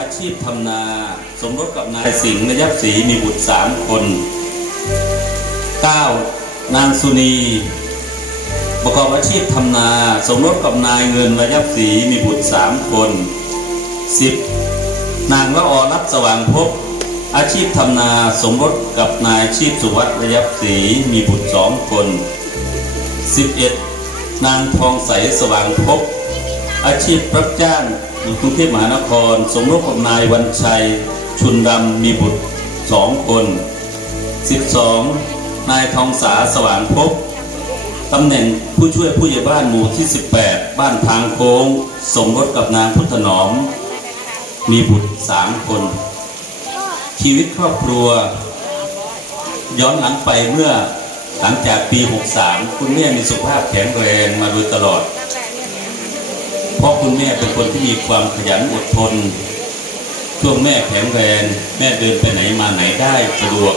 อาชีพทำนา สมรสกับนายสิงห์นยับศรีมีบุตรสามคนเก้านางสุนีประกอบอาชีพทำนา สมรสกับนายเงินระยับศรีมีบุตรสามคนสิบนางละออรัตสว่างภพอาชีพทำนาสมรสกับนายชีพสุวัตระยับศรีมีบุตรสองคนสิบเอ็ดนางทองใสสว่างภพ อาชีพรับจ้างอยู่กรุงเทพมหานคร สมรสกับนายวันชัย ชุนดำมีบุตรสองคนสิบสองนายทองสาสว่างภพตำแหน่งผู้ช่วยผู้ใหญ่บ้านหมู่ที่ 18 บ้านทางโค้ง สมรสกับนางพุทธนอม มีบุตรสามคน ชีวิตครอบครัว ย้อนหลังไปเมื่อหลังจากปี 63 คุณแม่มีสุขภาพแข็งแรงมาโดยตลอด ราะคุณแม่เป็นคนที่มีความขยันอดทน ช่วงแม่แข็งแรงแม่เดินไปไหนมาไหนได้สะดวก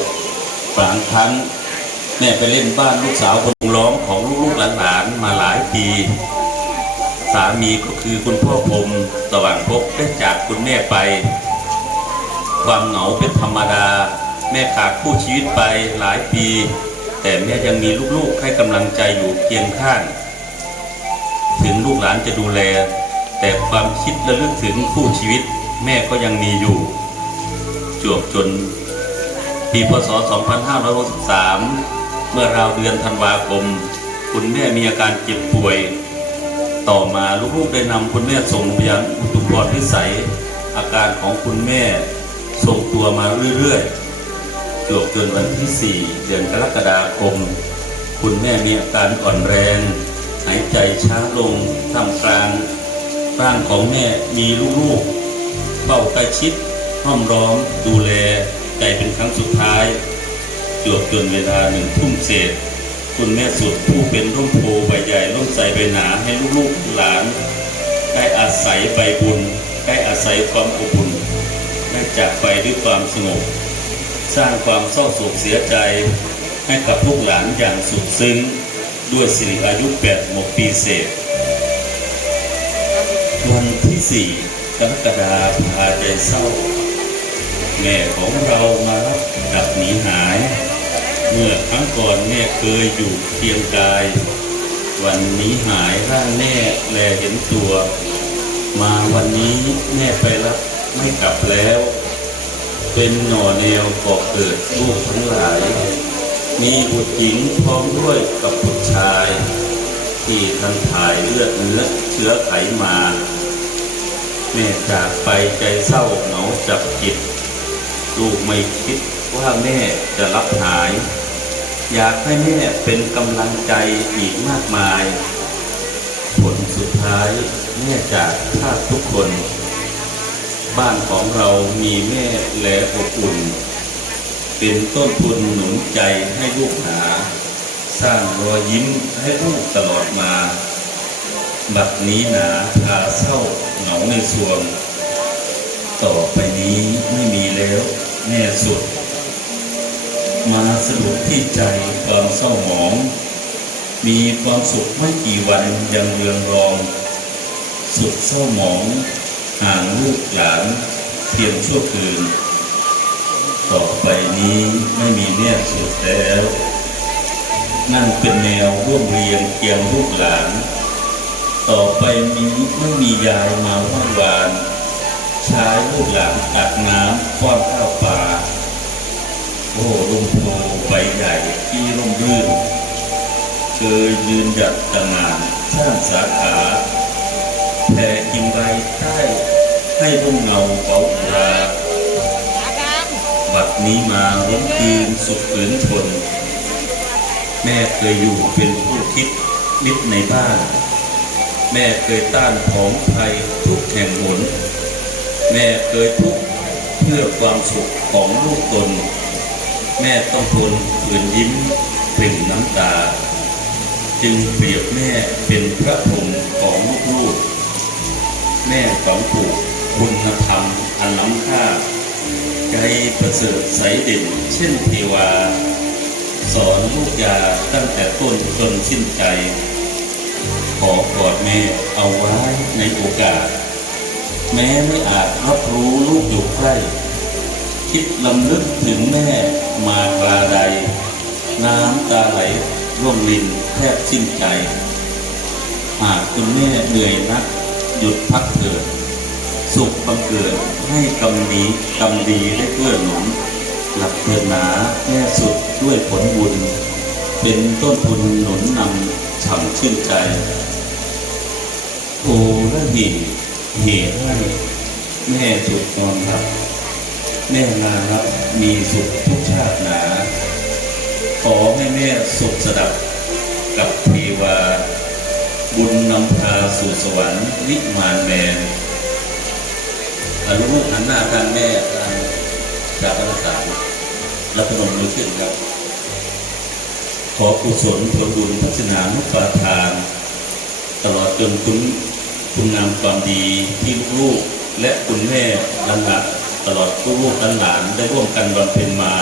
บางครั้งแม่ไปเล่นบ้านลูกสาวคนร้องของลูกๆหลานๆมาหลายปีสามีก็คือคุณพ่อพรมสว่างพกได้จากคุณแม่ไป ความเหงาเป็นธรรมดา แม่ขาดคู่ชีวิตไปหลายปี แต่แม่ยังมีลูกๆให้กำลังใจอยู่เคียงข้าง ถึงลูกหลานจะดูแล แต่ความคิดและลึกถึงคู่ชีวิต แม่ก็ยังมีอยู่ จวบจน ปีพศ 2563 เมื่อราวเดือนธันวาคม คุณแม่มีอาการเจ็บป่วย ต่อมาลูกๆได้นำคุณแม่ส่งโรงพยาบาลอุตุพรพิสัย อาการของคุณแม่ทรงตัวมาเรื่อยๆจวบจนวันที่ 4 เดือนกรกฎาคม คุณแม่มีอาการอ่อนแรง หายใจช้าลงท่ามกลางร่างของแม่มีลูกๆเฝ้าใกล้ชิดห้อมร้อมดูแลใจเป็นครั้งสุดท้ายจวบจนเวลาหนึ่งทุ่มเศษ คุณแม่สุดผู้เป็นร่มโพใบใหญ่ร่มใสใบหนาให้ลูกๆหลาน ได้อาศัยใบบุญ ได้อาศัยความอบอุ่นได้จากไปด้วยความสงบสร้างความเศร้าโศกเสียใจให้กับลูกหลานอย่างสุดซึ้ง ด้วยสิริอายุ8 6ปีเศษ วันที่สี่กรกฎาคมพาใจเศร้า แม่ของเรามารับดับหนีหาย เมื่อครั้งก่อนแม่เคยอยู่เคียงกาย วันนี้หายร่างแม่แลเห็นตัว มาวันนี้แม่ไปรับไม่กลับแล้ว เป็นหน่อแนวก่อเกิดลูกทั้งหลาย มีบุตรหญิงพร้อมด้วยกับบุตรชาย ที่ทันถ่ายเลือดเนื้อเชื้อไขมาแม่จากไปใจเศร้าเหงาจับจิต ลูกไม่คิดว่าแม่จะรับหาย อยากให้แม่เป็นกำลังใจอีกมากมาย ผลสุดท้ายแม่จากทาทุกคน บ้านของเรามีแม่และอบอุ่น เป็นต้นทุนหนุนใจให้ลูกหา สร้างรอยยิ้มให้ลูกตลอดมา บัดนี้หนาพาเศร้าเหงาในสวง ต่อไปนี้ไม่มีแล้วแน่สุด มาสรุปที่ใจความเศร้าหมอง มีความสุขไม่กี่วันยังเรืองรอง สุดเศร้าหมองห่างลูกหลานเพียงชั่วคืน ต่อไปนี้ไม่มีแน่สุดแล้ว นั่นเป็นแนวร่วมเรียงเคียงลูกหลาน ต่อไปนี้ไม่มียายมาว่างวานชายลูกหลานตักน้ำป้อนข้าวปลาโอ้ลมโพใบใหญ่ที่ร่มรื่นเคยยืนหยัดตงานสร้างสาขาแผ่กิ่งใบใต้ให้ร่มเงาเบาอุรา บัดนี้มาล้มคืนสุดฝืนทน แม่เคยอยู่เป็นผู้คิดมิตรในบ้าน แม่เคยต้านของภัยทุกแห่งหน แม่เคยทุกเพื่อความสุขของลูกตน แม่ต้องทนฝืนยิ้มปริ่มน้ำตา จึงเปรียบแม่เป็นพระพรหมของลูกๆแม่ของผูกคุณธรรมอันล้ำค่า ใจประเสริฐใสเด่นเช่นเทวา สอนลูกยาตั้งแต่ต้นจนสิ้นใจ ขอกอดแม่เอาไว้ในโอกาส แม้ไม่อาจรับรู้ลูกอยู่ใกล้ คิดลำลึกถึงแม่มาคราใด น้ำตาไหลร่วงรินแทบสิ้นใจ หากคุณแม่เหนื่อยนัก หยุดพักเถิด สุขบังเกิดให้กำดีกำดีได้เกื้อหนุนหลับเถิดหนาแม่สุดด้วยผลบุญ เป็นต้นทุนหนุนนำฉ่ำชื่นใจโอ้ละหตุเหตุให้แม่สุดนอนรับ แม่นารับมีสุขทุกชาติหนา ขอให้แม่สุขสดับกับเทวา บุญนำพาสู่สวรรค์นิมานแมน อนุโมทนหน้าทางแม่ทางจากพระสารรับพนมือขึ้นครับ ขอกุศลผลบุญพัฒนานุปาทาน ตลอดจนคุณคุณงามความดีที่ลูกและคุณแม่หลานๆตลอดลูกๆหลานได้ร่วมกันบำเพ็ญมา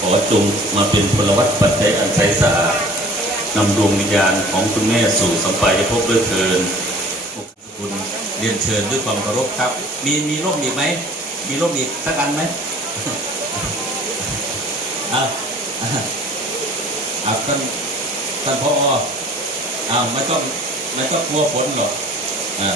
ขอจงมาเป็นพลวัตปัจจัยอันใสสะอาดนำดวงวิญญาณของคุณแม่สู่สัมปายภพด้วยเทินคุณ เรียนเชิญด้วยความเคารพครับ มีมีร่มอีกไหม มีร่มอีกสักอันไหมอะอะอะท่านท่านพ่ออ้าวไม่ต้องไม่ต้องกลัวฝนหรอกอ่า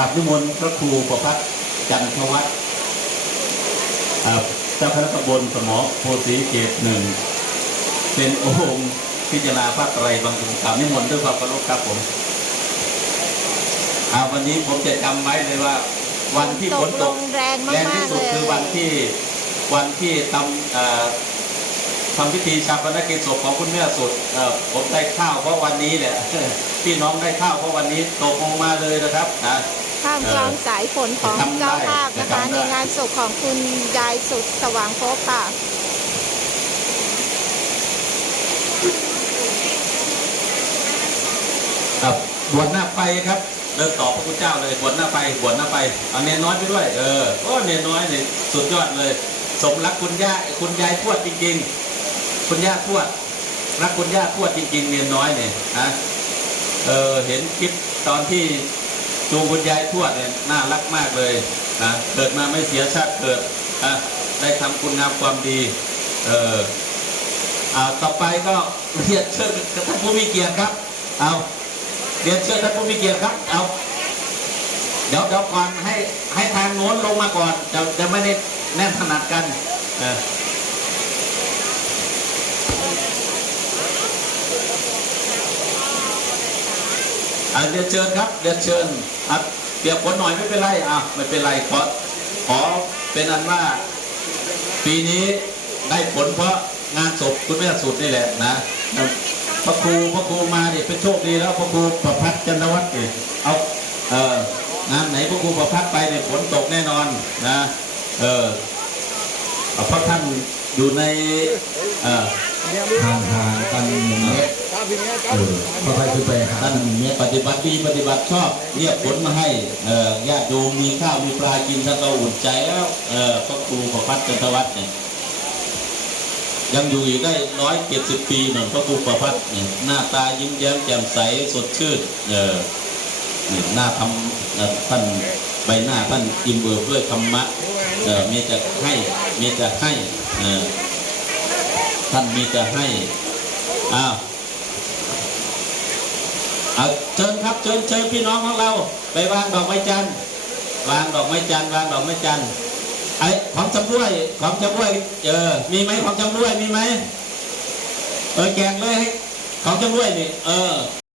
ถามนิมนต์พระครูประพัฒน์จันทวัฒน์อ่าเจ้าคณะตำบลสมอโพสีเกตหนึ่ง เป็นองค์พิจารณาพระไตรบางองค์กราบนิมนต์ด้วยความเคารพครับผมอาวันนี้ผมจะจำไว้เลยว่า วันที่ฝนตกตกลงแรงมากๆแรงที่สุดเลยคือวันที่วันที่ทำเอ่อทำพิธีชาปนกิจศพของคุณแม่สุดเอ่อผมได้ข้าวเพราะวันนี้เนี่ยพี่น้องได้ข้าวเพราะวันนี้ตกลงมาเลยนะครับนะ ท่ามกลางสายฝนของทำได้เจ้าภาพนะคะทำได้ในงานศพของคุณยายสุดสว่างภพค่ะครับบวชหน้าไปครับเดินต่อพระคุณเจ้าเลยบวชหน้าไปบวชหน้าไปเอาเนนน้อยไปด้วย เออโอ้เนนน้อยเนี่ยสุดยอดเลย สมรักคุณย่าคุณยายทวดจริง ๆ คุณย่าทวด รักคุณย่าทวดจริง ๆ เนนน้อยเนี่ยนะเออเห็นคลิปตอนที่ จูงคุณยายทวดเนี่ยน่ารักมากเลยนะเกิดมาไม่เสียชาติเกิดนะได้ทำคุณงามความดีเอออ่าต่อไปก็เรียนเชิญท่านผู้มีเกียรติครับเอาเรียนเชิญท่านผู้มีเกียรติครับเอาเดี๋ยวเดี๋ยวก่อนให้ให้ทางโน้นลงมาก่อนจะจะไม่ได้แน่นถนัดกันเออ เรียนเชิญครับเรียนเชิญอะเปียกฝนหน่อยไม่เป็นไรอะไม่เป็นไรขอขอเป็นอันว่า ปีนี้ได้ผลเพราะงานศพคุณแม่สุดนี่แหละนะพระครูพระครูมาเนี่ยเป็นโชคดีแล้วพระครูประพัฒน์จันทวัฒน์เนี่ยเอาเอองานไหนพระครูประพัฒน์ไปเนี่ยฝนตกแน่นอนนะเออเอาเพราะท่านอยู่ในเออ ห่างห่างกันหนึ่งเมตรเออค่อยๆขึ้นไปหาท่านกันหนึ่งเมตรปฏิบัติดีปฏิบัติชอบเรียกผลมาให้เออญาติโยมมีข้าวมีปลากินท่านก็อุ่นใจแล้วเออพระครูประพัฒน์จันทวัฒน์เนี่ยยังอยู่อีกได้ร้อยเจ็ดสิบปีหน่อยพระครูประพัฒน์เนี่ยหน้าตายิ้มแย้มแจ่มใสสดชื่นเออหน้าทำท่านใบหน้าท่านอิ่มเอิบด้วยธรรมะเออมีแต่ให้มีแต่ให้เออ ท่านมีแต่ให้อ้าวเอาเชิญครับเชิญเชิญพี่น้องของเรา ไปวางดอกไม้จันทร์วางดอกไม้จันทร์วางดอกไม้จันทร์ไอ้ของจำด้วยของจำด้วยเออมีไหมของจำด้วยมีไหมเออแกงเลยให้ของจำด้วยนี่เออ